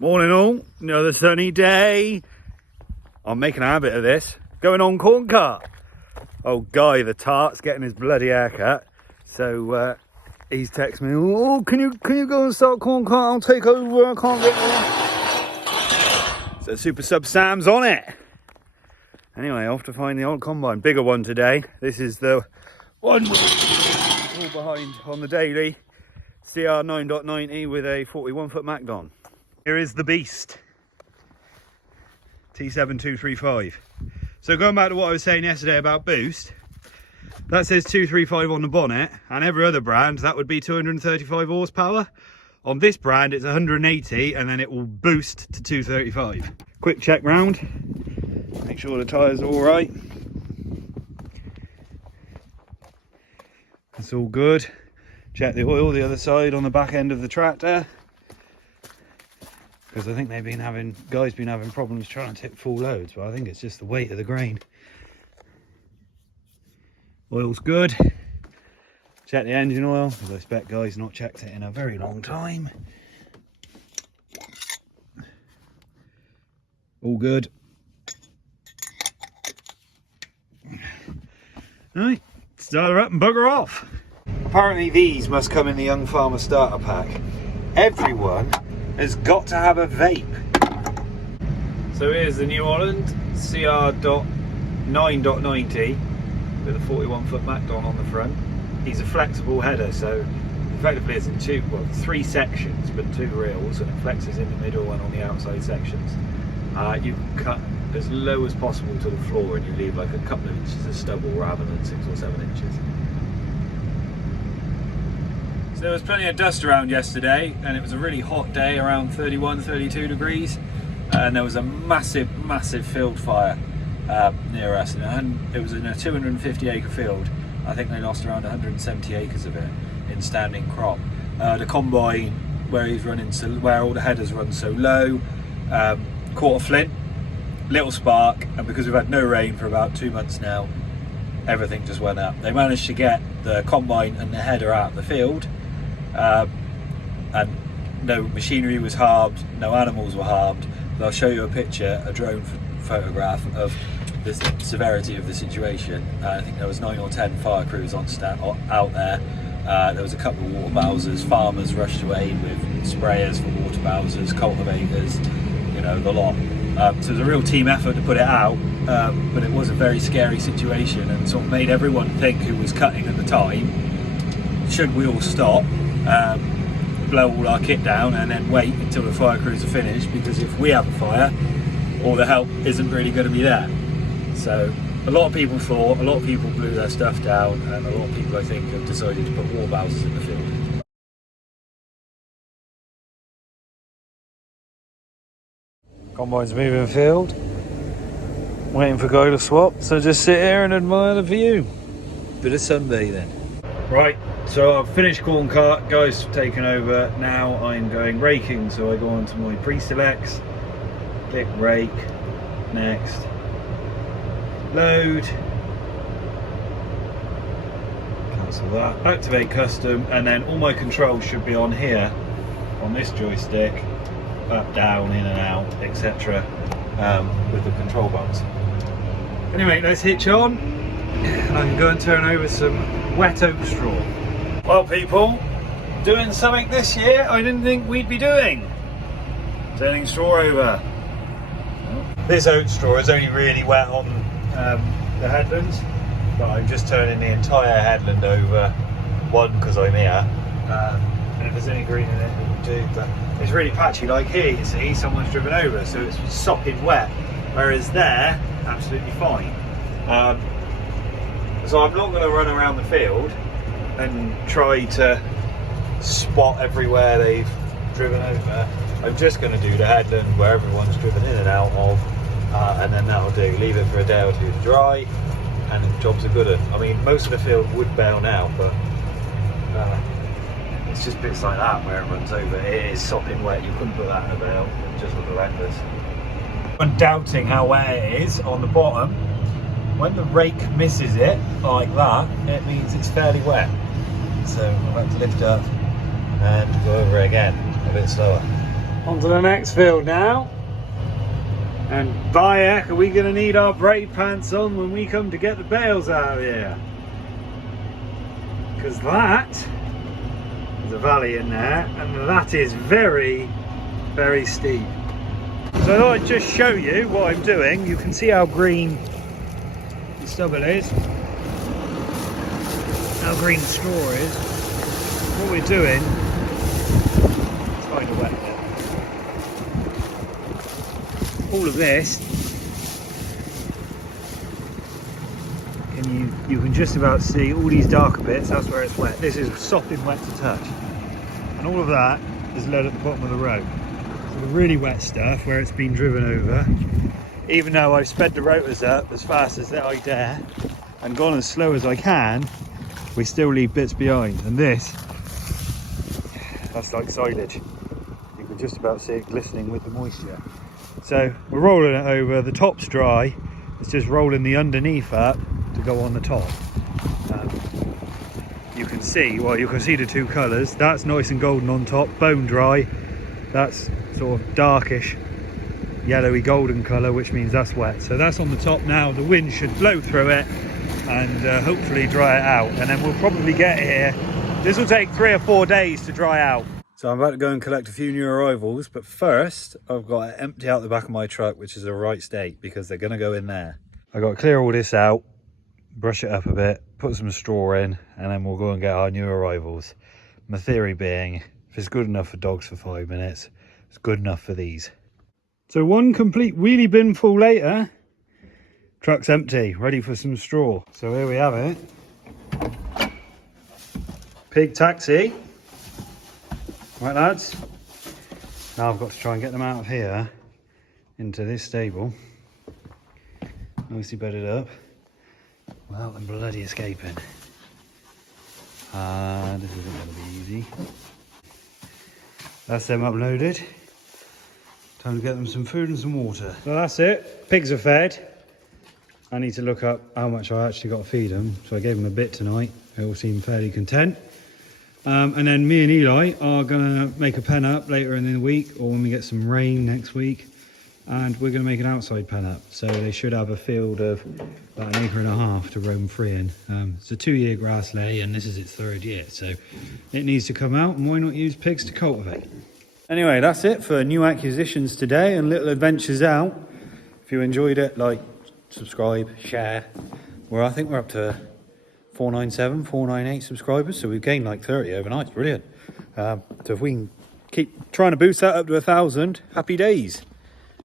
Morning all, another sunny day. I'm making a habit of this, going on corn cart. Old Guy the tart's getting his bloody haircut, so he's texting me, oh, can you go and start corn cart, I'll take over, I can't get there. So Super Sub Sam's on it. Anyway, off to find the old combine, bigger one today. This is the one all behind on the daily, CR 9.90 with a 41 foot Macdon. Here is the beast, T7235. So going back to what I was saying yesterday about boost, that says 235 on the bonnet, and every other brand that would be 235 horsepower. On this brand it's 180 and then it will boost to 235. Quick check round, make sure the tyres are all right. That's all good. Check the oil the other side on the back end of the tractor, because I think guys been having problems trying to tip full loads, but I think it's just the weight of the grain. Oil's good. Check the engine oil, because I expect guys not checked it in a very long time. All good. Right, start her up and bugger off. Apparently these must come in the Young Farmer starter pack. Everyone has got to have a vape. So here's the New Holland CR 9.90 with a 41 foot Macdon on the front. He's a flexible header, so effectively it's in three sections but two reels, and it flexes in the middle and on the outside sections. You can cut as low as possible to the floor and you leave like a couple of inches of stubble rather than 6 or 7 inches. So there was plenty of dust around yesterday, and it was a really hot day, around 31, 32 degrees, and there was a massive field fire near us, and it was in a 250 acre field. I think they lost around 170 acres of it in standing crop. The combine where all the headers run so low, caught a flint, little spark, and because we've had no rain for about 2 months now, everything just went up. They managed to get the combine and the header out of the field, and no machinery was harmed, no animals were harmed. But I'll show you a picture, a drone photograph of the severity of the situation. I think there was 9 or 10 fire crews out there. There was a couple of water bowsers, farmers rushed to aid with sprayers for water bowsers, cultivators, the lot. So it was a real team effort to put it out, but it was a very scary situation, and sort of made everyone think who was cutting at the time, should we all stop, blow all our kit down and then wait until the fire crews are finished, because if we have a fire, all the help isn't really going to be there. So a lot of people blew their stuff down, and a lot of people I think have decided to put water bowsers in the field. Combine's moving field, waiting for Guy to swap, so just sit here and admire the view. Bit of sunbathing. Right, so I've finished corn cart, Guy's taken over. Now I'm going raking, so I go on to my pre-selects, click rake, next, load, cancel that, activate custom, and then all my controls should be on here, on this joystick, up, down, in and out, etc. With the control buttons. Anyway, let's hitch on, and I can go and turn over some wet oat straw. Well people, doing something this year I didn't think we'd be doing. Turning straw over. This oat straw is only really wet on the headlands, but I'm just turning the entire headland over, one because I'm here, and if there's any green in it, we'll do, but it's really patchy. Like here, you see, someone's driven over, so it's sopping wet, whereas there, absolutely fine. So I'm not going to run around the field and try to spot everywhere they've driven over. I'm just going to do the headland where everyone's driven in and out of, and then that'll do. Leave it for a day or two to dry, and the job's a good one. I mean, most of the field would bail now, but it's just bits like that where it runs over. It is sopping wet. You couldn't put that in a bale. It just look horrendous. When doubting how wet it is on the bottom, when the rake misses it like that, it means it's fairly wet. So I'm about to lift up and go over it again a bit slower. On to the next field now. And by heck are we going to need our brake pants on when we come to get the bales out of here. Because that is a valley in there, and that is very, very steep. So I thought I'd just show you what I'm doing. You can see how green the stubble is, how green the straw is. What we're doing, it's kind of wet there. All of this, you can just about see all these darker bits, that's where it's wet. This is sopping wet to touch. And all of that is lead at the bottom of the road. So the really wet stuff where it's been driven over, even though I've sped the rotors up as fast as I dare and gone as slow as I can, we still leave bits behind. And this, that's like silage. You can just about see it glistening with the moisture. So we're rolling it over, the top's dry, it's just rolling the underneath up to go on the top. You can see, well, you can see the two colours. That's nice and golden on top, bone dry. That's sort of darkish yellowy golden colour, which means that's wet. So that's on the top now. The wind should blow through it and hopefully dry it out, and then we'll probably get here. This will take 3 or 4 days to dry out. So I'm about to go and collect a few new arrivals, but first I've got to empty out the back of my truck, which is a right state, because they're going to go in there. I've got to clear all this out, brush it up a bit, put some straw in, and then we'll go and get our new arrivals. My theory being, if it's good enough for dogs for 5 minutes, it's good enough for these. So one complete wheelie bin full later, truck's empty, ready for some straw. So here we have it. Pig taxi. Right lads, now I've got to try and get them out of here into this stable, nicely bedded up, without them bloody escaping. This isn't going to be easy. That's them uploaded. Time to get them some food and some water. So that's it, pigs are fed. I need to look up how much I actually got to feed them, so I gave them a bit tonight. They all seem fairly content. And then me and Eli are going to make a pen up later in the week, or when we get some rain next week, and we're going to make an outside pen up. So they should have a field of about 1.5 acres to roam free in. It's a 2-year grass lay, and this is its 3rd year, so it needs to come out, and why not use pigs to cultivate? Anyway, that's it for new acquisitions today and little adventures out. If you enjoyed it, like, subscribe, share. I think we're up to 497, 498 subscribers, so we've gained like 30 overnight. It's brilliant. So if we can keep trying to boost that up to 1,000, happy days.